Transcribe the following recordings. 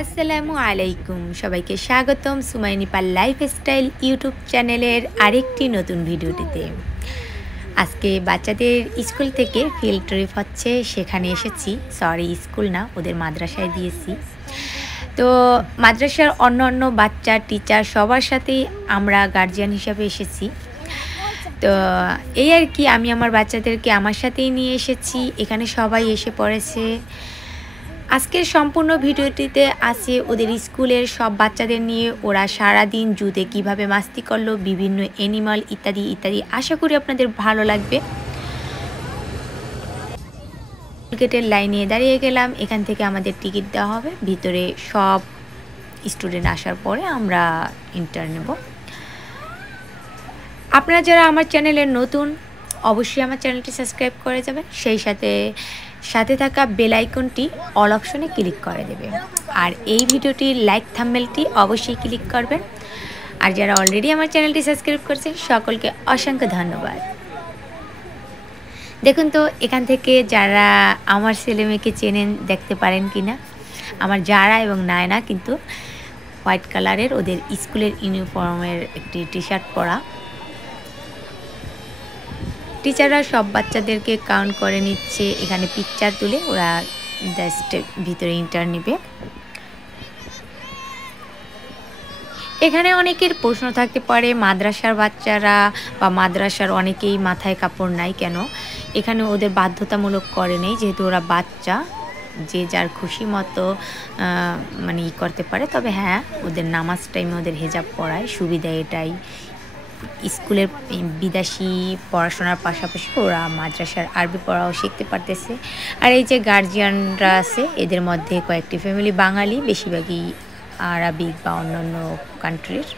আসসালামু আলাইকুম সবাইকে স্বাগতম সুমাইয়া নিপার লাইফস্টাইল ইউটিউব চ্যানেলের আরেকটি নতুন ভিডিওটিতে। আজকে বাচ্চাদের স্কুল থেকে ফিল্ড ট্রিপ হচ্ছে, সেখানে এসেছি। সরি, স্কুল না, ওদের মাদ্রাসায় দিয়েছি। তো মাদ্রাসার অন্য বাচ্চা, টিচার সবার সাথেই আমরা গার্জিয়ান হিসাবে এসেছি। তো এই আর কি, আমি আমার বাচ্চাদেরকে আমার সাথেই নিয়ে এসেছি। এখানে সবাই এসে পড়েছে। আজকের সম্পূর্ণ ভিডিওটিতে আছে ওদের স্কুলের সব বাচ্চাদের নিয়ে ওরা সারাদিন জুতে কিভাবে মাস্তি করলো, বিভিন্ন অ্যানিমাল ইত্যাদি ইত্যাদি। আশা করি আপনাদের ভালো লাগবে। টিকিটের লাইনে দাঁড়িয়ে গেলাম। এখান থেকে আমাদের টিকিট দেওয়া হবে। ভিতরে সব স্টুডেন্ট আসার পরে আমরা এন্টার নেব। আপনারা যারা আমার চ্যানেলের নতুন, অবশ্যই আমার চ্যানেলটি সাবস্ক্রাইব করে যাবেন। সেই সাথে থাকা বেল আইকনটি অল অপশনে ক্লিক করে দেবে। আর এই ভিডিওটির লাইক থাম্বনেলটি অবশ্যই ক্লিক করবেন। আর যারা অলরেডি আমার চ্যানেলটি সাবস্ক্রাইব করেছেন সকলকে অসংখ্য ধন্যবাদ। দেখুন তো এখান থেকে যারা আমার ছেলে মেয়েকে চেনেন দেখতে পারেন কিনা। আমার যারা এবং নায়না কিন্তু হোয়াইট কালারের ওদের স্কুলের ইউনিফর্মের একটি টি শার্ট পরা। টিচাররা সব বাচ্চাদেরকে কাউন্ট করে নিচ্ছে। এখানে পিকচার তুলে ওরা জাস্ট ভিতরে ইন্টার নেবে। এখানে অনেকের প্রশ্ন থাকতে পারে, মাদ্রাসার বাচ্চারা বা মাদ্রাসার অনেকেই মাথায় কাপড় নাই কেন। এখানে ওদের বাধ্যতামূলক করে নেই, যেহেতু ওরা বাচ্চা, যে যার খুশি মতো মানে করতে পারে। তবে হ্যাঁ, ওদের নামাজ টাইমে ওদের হেজাব পরায়, সুবিধা এটাই। স্কুলের বিদেশি পড়াশোনার পাশাপাশি ওরা মাদ্রাসার আরবি পড়াও শিখতে পারতেছে। আর এই যে গার্জিয়ানরা আছে, এদের মধ্যে কয়েকটি ফ্যামিলি বাঙালি, বেশিরভাগই আরবিক বা অন্যান্য কান্ট্রির।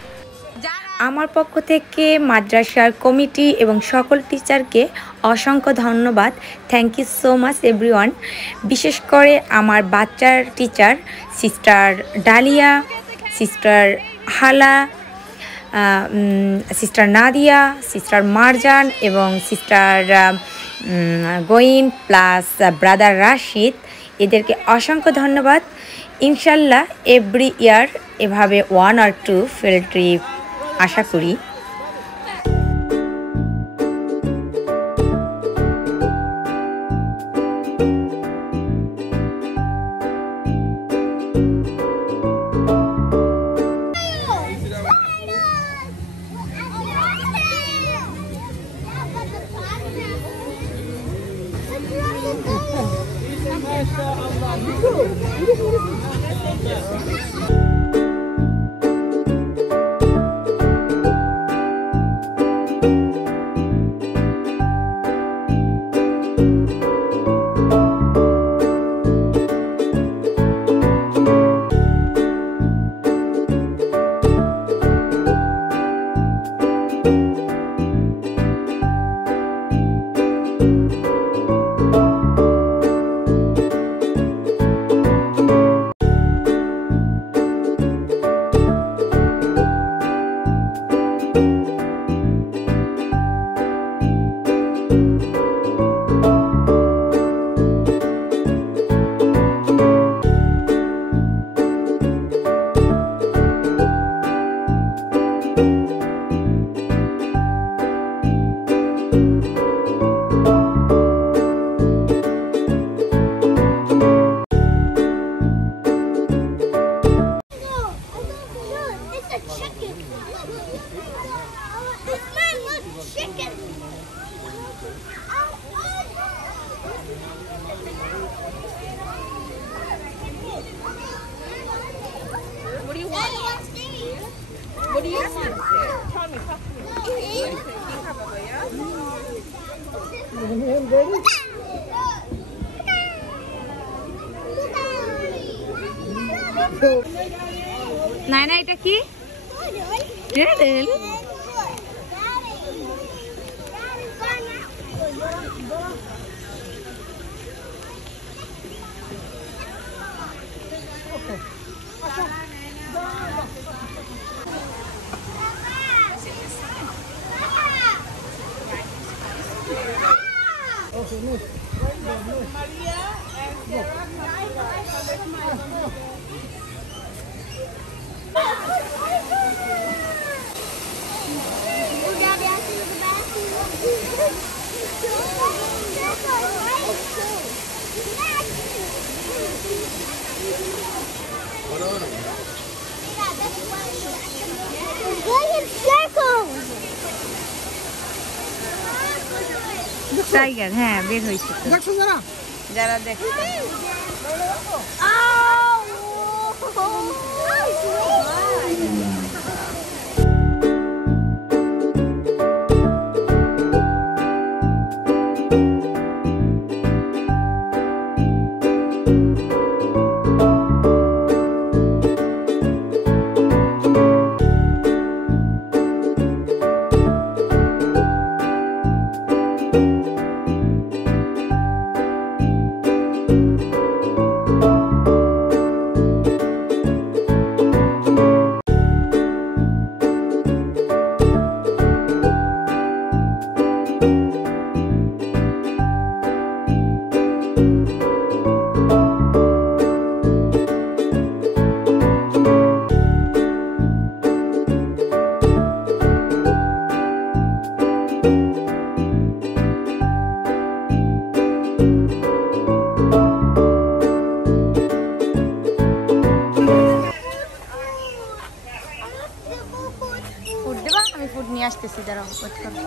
আমার পক্ষ থেকে মাদ্রাসার কমিটি এবং সকল টিচারকে অসংখ্য ধন্যবাদ। Thank you so much everyone. বিশেষ করে আমার বাচ্চার teacher sister Dalia, sister Hala, sister Nadia, sister Marjan এবং সিস্টার গোইন প্লাস ব্রাদার রাশিদ, এদেরকে অসংখ্য ধন্যবাদ। ইনশাল্লাহ এভরি ইয়ার এভাবে 1 or 2 ফিল্ড ট্রিপ আশা করি। নাইনা, এটা কি? টাইগার হ্যাঁ বের হয়েছে দেখছো যারা যারা দেখো আসতেছি দাঁড়াও ওয়েট করো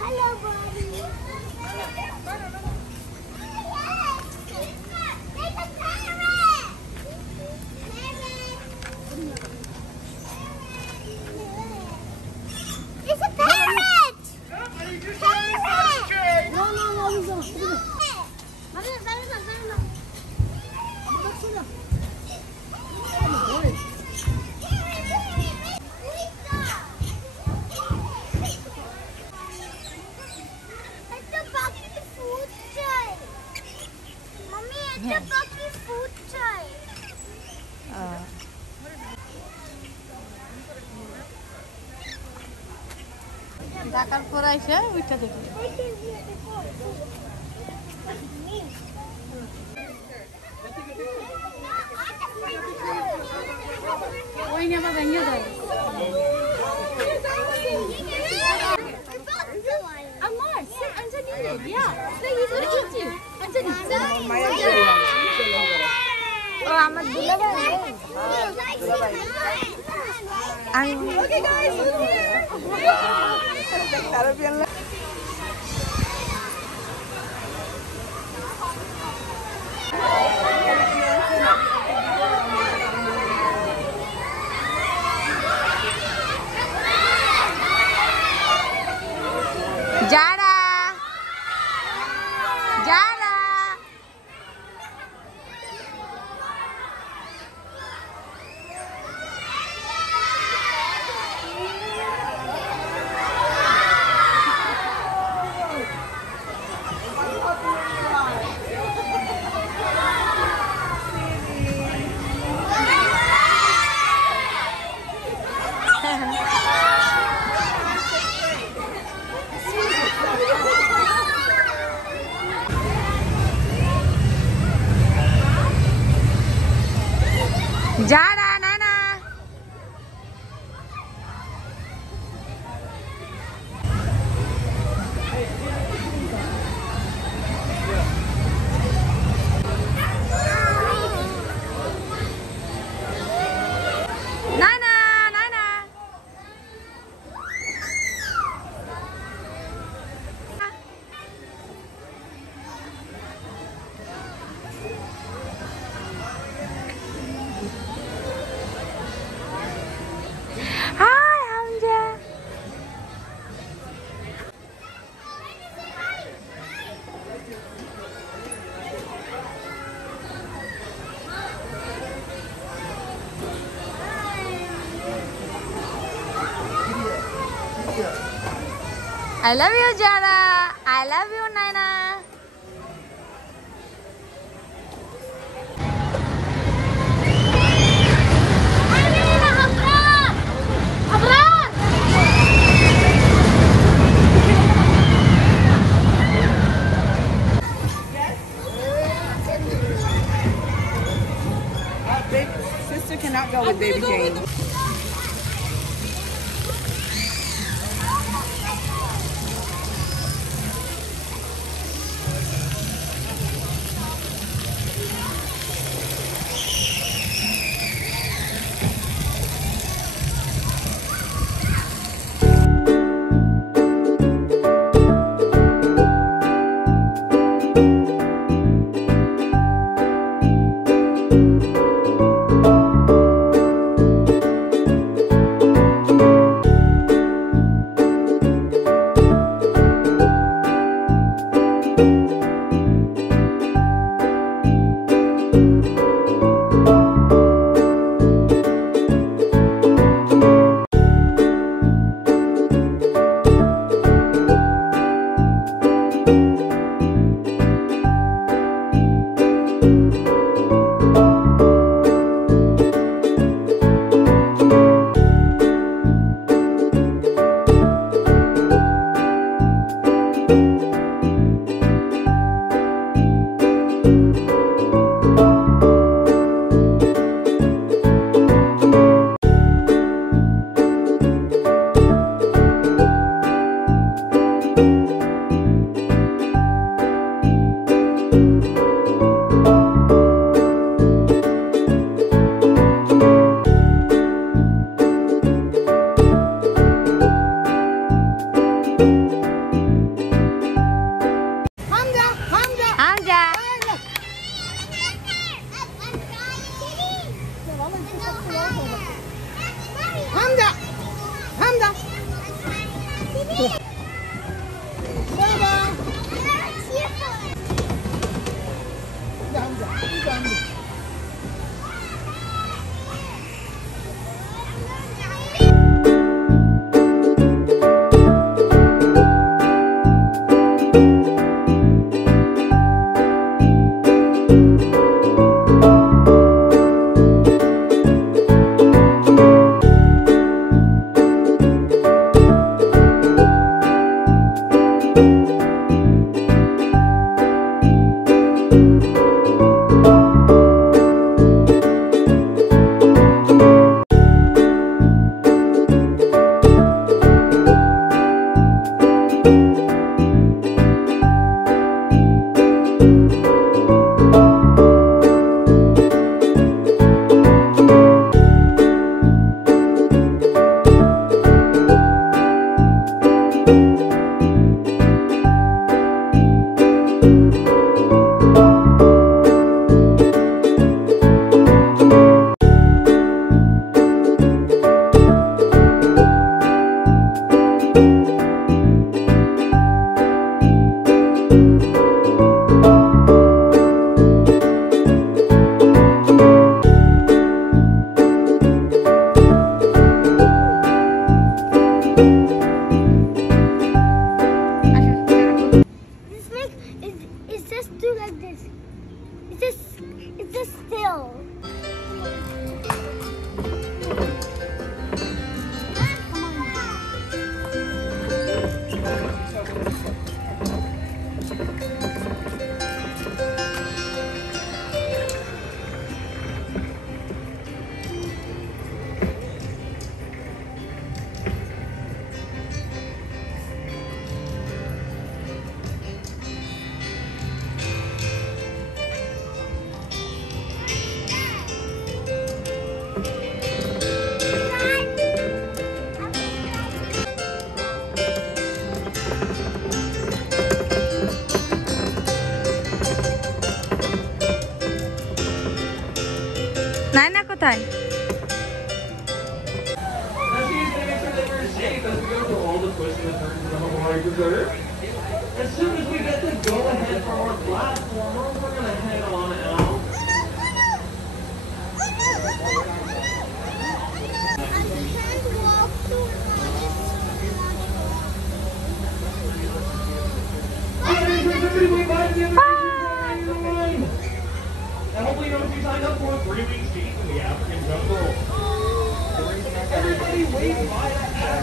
hello body It's a parrot! Parrot! No, ঢাকার পর আইসে উইটা দেখি ওই না বাবা ভেঙে দাও Amar, sit underneath it. Yeah. So he's going to eat you. Underneath. Oh, I'm a dulaba. Okay, guys. Jara! Jara! Jara, Nana. Nana, Nana. I love you, Jara. I love you, Nana. Big sister cannot go with baby Jane. Nana kotai? As soon as we get the go-ahead from our platformer, we're going to head on out. And hopefully you know what you signed up for 3 weeks deep in the African jungle. Everybody wave by that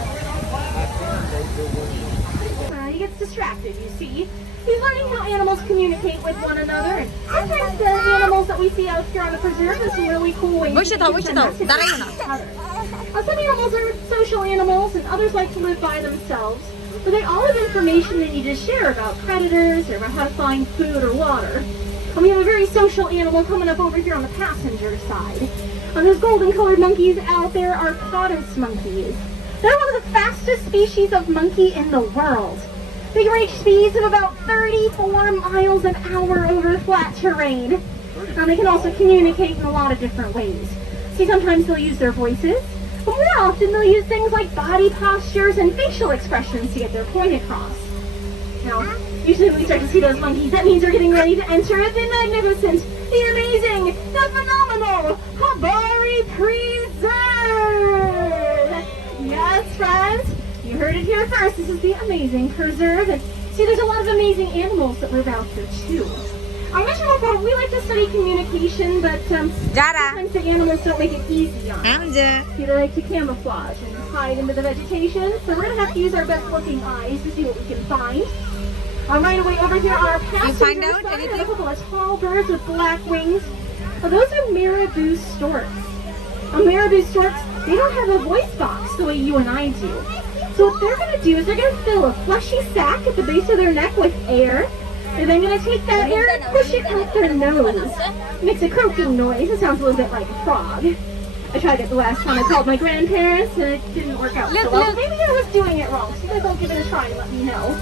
He gets distracted, you see. He's learning how animals communicate with one another. And sometimes the animals that we see out here on the preserve, there's some really cool ways to get some messages to each other. Some animals are social animals and others like to live by themselves. But they all have information they need to share about predators or about how to find food or water. And we have a very social animal coming up over here on the passenger side. And there's golden colored monkeys out there, Arcados monkeys. They're one of the fastest species of monkey in the world. They can reach speeds of about 34 miles an hour over flat terrain. And they can also communicate in a lot of different ways. See, sometimes they'll use their voices, but more often they'll use things like body postures and facial expressions to get their point across. Now, usually when we start to see those monkeys, that means they're getting ready to enter the magnificent, the amazing, the phenomenal Habari Preserve! Yes, friends, you heard it here first. This is the amazing preserve. And see, there's a lot of amazing animals that live out here, too. I mentioned before, we like to study communication, but sometimes the animals don't make it easy on us. They like to camouflage and hide into the vegetation, so we're going to have to use our best looking eyes to see what we can find. Right away over here on our passenger side, there's a couple of tall birds with black wings. Those are Marabou Storks. Marabou Storks, they don't have a voice box the way you and I do. So what they're going to do is they're going to fill a fleshy sac at the base of their neck with air. They're then going to take that air and push it out their nose. Makes a croaking noise. It sounds a little bit like a frog. I tried it the last time I called my grandparents and it didn't work out so well. Maybe I was doing it wrong. So you guys all give it a try and let me know.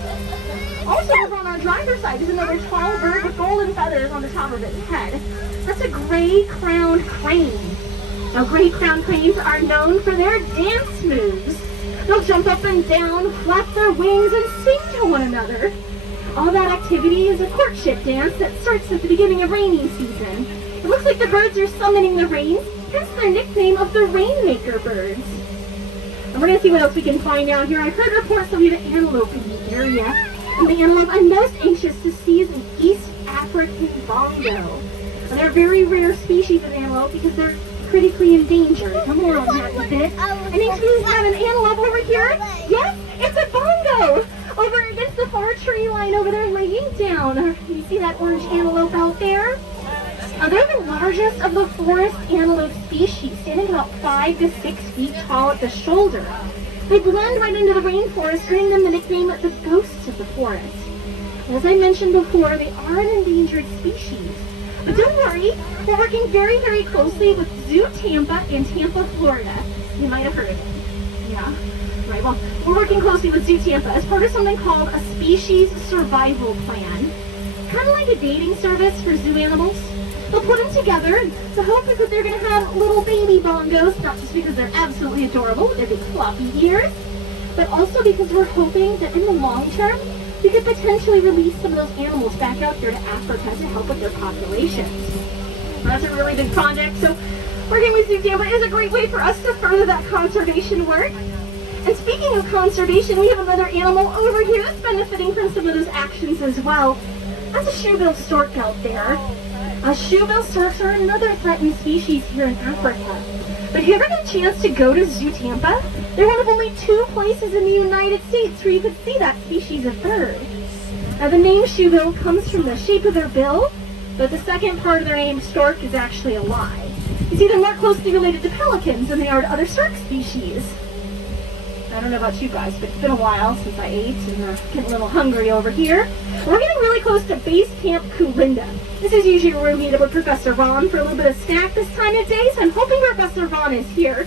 Also over on our driver's side is another tall bird with golden feathers on the top of its head. That's a gray-crowned crane. Now gray-crowned cranes are known for their dance moves. They'll jump up and down, flap their wings, and sing to one another. All that activity is a courtship dance that starts at the beginning of rainy season. like the birds are summoning the rain, hence their nickname of the Rainmaker birds. And we're going to see what else we can find out here. I've heard reports of the antelope in the area. And the antelope I'm most anxious to see is an East African bongo. And they're a very rare species of antelope because they're critically endangered. Come on, Happy Bit. I think we have an antelope over here. Yes, it's a bongo! Over against the far tree line over there laying down. You see that orange antelope out there? They're the largest of the forest antelope species, standing about 5 to 6 feet tall at the shoulder. They blend right into the rainforest, earning them the nickname the ghosts of the forest. As I mentioned before, they are an endangered species. But don't worry, we're working very, very closely with Zoo Tampa in Tampa, Florida. You might have heard of it. Yeah. Right, well, we're working closely with Zoo Tampa as part of something called a species survival plan. Kind of like a dating service for zoo animals. They'll put them together, and the hope is that they're going to have little baby bongos, not just because they're absolutely adorable with their big floppy ears, but also because we're hoping that in the long term, we could potentially release some of those animals back out here to Africa to help with their populations. That's a really big project, so working with Zoo Tampa is a great way for us to further that conservation work. And speaking of conservation, we have another animal over here that's benefiting from some of those actions as well. That's a shoe-billed stork out there. Shoe-billed storks are another threatened species here in Africa. But if you ever get a chance to go to Zoo Tampa, they're one of only 2 places in the United States where you could see that species of bird. Now the name shoe-bill comes from the shape of their bill, but the second part of their name, stork, is actually a lie. You see, they're more closely related to pelicans than they are to other stork species. I don't know about you guys, but it's been a while since I ate and getting a little hungry over here. We're getting really close to Base Camp Kulinda. This is usually where we meet up with Professor Vaughn for a little bit of snack this time of day, so I'm hoping Professor Vaughn is here.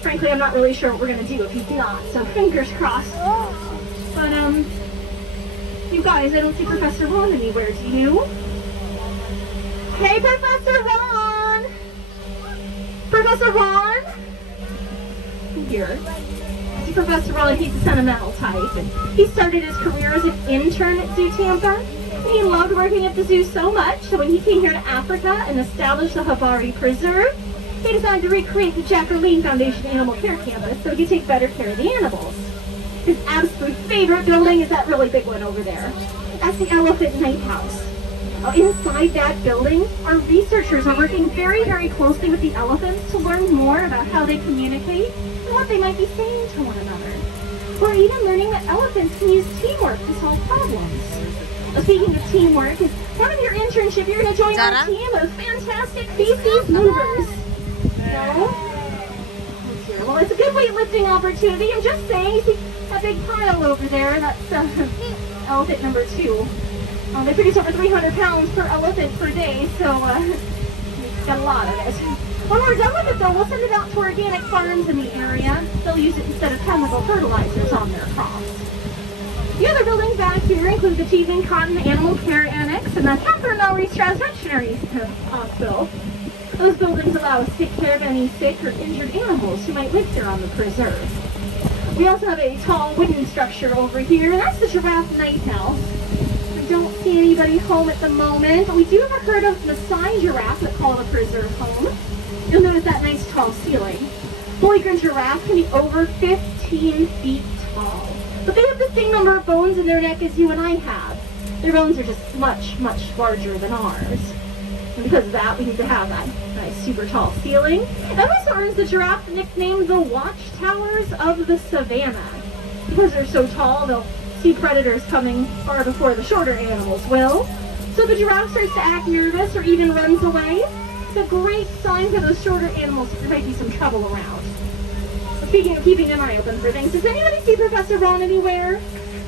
Frankly, I'm not really sure what we're going to do if he's not, so fingers crossed. But, you guys, I don't see Professor Vaughn anywhere, do you? Hey, Professor Vaughn! Professor Vaughn? Here. Professor Vaughn, he's a sentimental type, and he started his career as an intern at Zoo Tampa. And he loved working at the zoo so much, so when he came here to Africa and established the Habari Preserve, he decided to recreate the Jacqueline Foundation Animal Care Campus so he could take better care of the animals. His absolute favorite building is that really big one over there. That's the Elephant Night House. Inside that building, our researchers are working very, very closely with the elephants to learn more about how they communicate and what they might be saying to one another. We're even learning that elephants can use teamwork to solve problems. Speaking of teamwork, as part of your internship, you're going to join our team of fantastic feces movers. No? Well, it's a good weightlifting opportunity. I'm just saying, you see that big pile over there, that's elephant number 2. They produce over 300 pounds per elephant per day, so we've got a lot of it. When we're done with it though, we'll send it out to organic farms in the area. They'll use it instead of chemical fertilizers on their crops. The other buildings back here include the Tegan Cotton Animal Care Annex and the Catherine Mallory Strauss Veterinary Hospital. Those buildings allow us to take care of any sick or injured animals who might live here on the preserve. We also have a tall wooden structure over here, and that's the Giraffe Night House. Don't see anybody home at the moment, but we do have a herd of Maasai giraffes that call the preserve home. You'll notice that nice tall ceiling. Fully grown giraffes can be over 15 feet tall, but they have the same number of bones in their neck as you and I have. Their bones are just much, much larger than ours. And because of that, we need to have that nice super tall ceiling. And also earns the giraffe the nickname the Watchtowers of the Savannah. Because they're so tall, they'll see predators coming far before the shorter animals will. So the giraffe starts to act nervous or even runs away. It's a great sign for those shorter animals if there might be some trouble around. Speaking of keeping an eye open for things, does anybody see Professor Vaughn anywhere?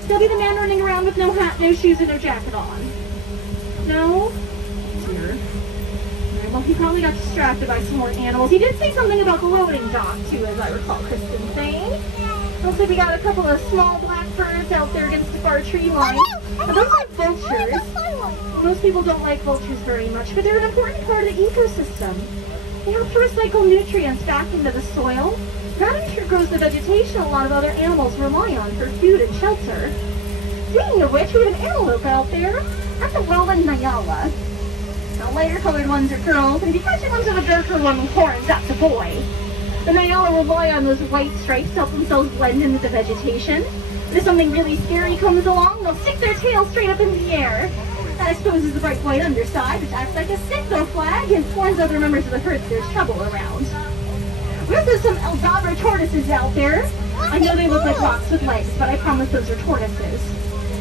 He'll be the man running around with no hat, no shoes, and no jacket on. No? Here. Well, he probably got distracted by some more animals. He did say something about the loading dock, too, as I recall Kristen saying. Looks like we got a couple of small black birds out there against the far tree line. Now, those are vultures. Most people don't like vultures very much, but they're an important part of the ecosystem. They help to recycle nutrients back into the soil. That grows the vegetation a lot of other animals rely on for food and shelter. Speaking of which, we have an antelope out there. That's a Roland Nyala. The lighter colored ones are girls, and if you catch ones with a darker one with horns, that's a boy. The male will rely on those white stripes to help themselves blend in with the vegetation. And if something really scary comes along, they'll stick their tail straight up into the air. That exposes the bright white underside, which acts like a signal flag and warns other members of the herd there's trouble around. We also have some Alcabra tortoises out there. I know they look like rocks with legs, but I promise those are tortoises.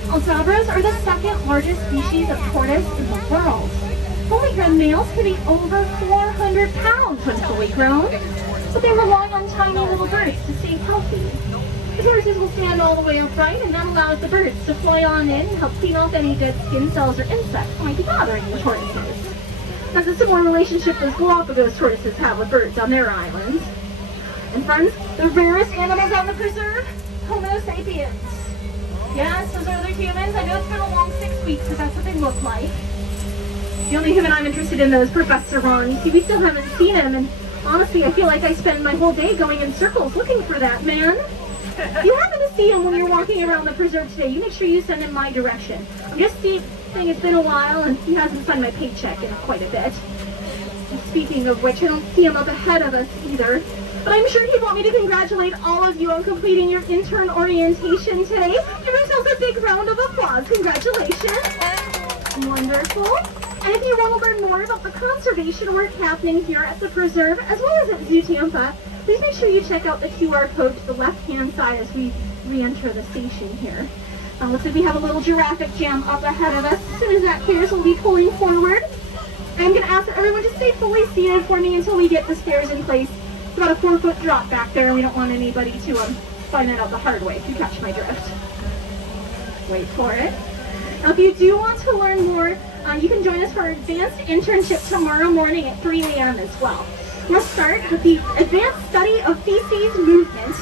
Alcabras are the second largest species of tortoise in the world. Fully grown males can be over 400 pounds when fully grown, but they rely on tiny little birds to stay healthy. The tortoises will stand all the way upright, and that allows the birds to fly on in and help clean off any dead skin cells or insects that might be bothering the tortoises. That's a similar relationship as Galapagos tortoises have with birds on their islands. And friends, the rarest animals on the preserve, Homo sapiens. Yes, those are other humans. I know it's been a long 6 weeks, but that's what they look like. The only human I'm interested in though is Professor Ron. You see, we still haven't seen him, and honestly, I feel like I spend my whole day going in circles looking for that man. If you happen to see him when you're walking around the preserve today, you make sure you send him my direction. I'm just saying it's been a while, and he hasn't signed my paycheck in quite a bit. And speaking of which, I don't see him up ahead of us either. But I'm sure he'd want me to congratulate all of you on completing your intern orientation today. Give yourselves a big round of applause. Congratulations. Wonderful. And if you want to learn more about the conservation work happening here at the preserve, as well as at Zoo Tampa, please make sure you check out the QR code to the left-hand side as we re-enter the station here. Looks like we have a little giraffe jam up ahead of us. As soon as that clears, we'll be pulling forward. I'm going to ask everyone to stay fully seated for me until we get the stairs in place. It's about a 4-foot drop back there, and we don't want anybody to find that out the hard way, if you catch my drift. Wait for it. Now, if you do want to learn more, you can join us for our advanced internship tomorrow morning at 3 a.m. as well. We'll start with the advanced study of feces movement.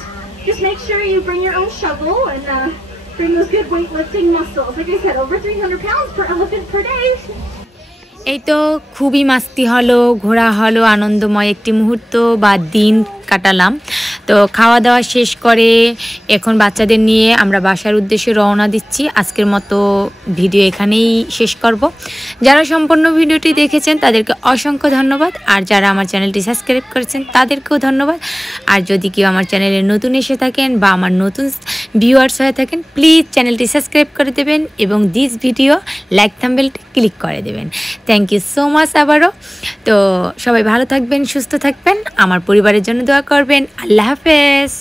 Just make sure you bring your own shovel and bring those good weightlifting muscles. Like I said, over 300 pounds per elephant per day. এই তো খুবই মাস্তি হলো, ঘোরা হলো, আনন্দময় একটি মুহূর্ত বা দিন কাটালাম। তো খাওয়া দাওয়া শেষ করে এখন বাচ্চাদের নিয়ে আমরা বাসার উদ্দেশ্যে রওনা দিচ্ছি। আজকের মতো ভিডিও এখানেই শেষ করব। যারা সম্পূর্ণ ভিডিওটি দেখেছেন তাদেরকে অসংখ্য ধন্যবাদ, আর যারা আমার চ্যানেলটি সাবস্ক্রাইব করেছেন তাদেরকেও ধন্যবাদ। আর যদি কেউ আমার চ্যানেলে নতুন এসে থাকেন বা আমার নতুন ভিউয়ার্স হয়ে থাকেন, প্লিজ চ্যানেলটি সাবস্ক্রাইব করে দেবেন এবং দিস ভিডিও লাইক থাম্বনেলটি ক্লিক করে দেবেন। থ্যাংক ইউ সো মাচ আবারও। তো সবাই ভালো থাকবেন, সুস্থ থাকবেন, আমার পরিবারের জন্য দোয়া করবেন। আল্লাহ হাফেজ।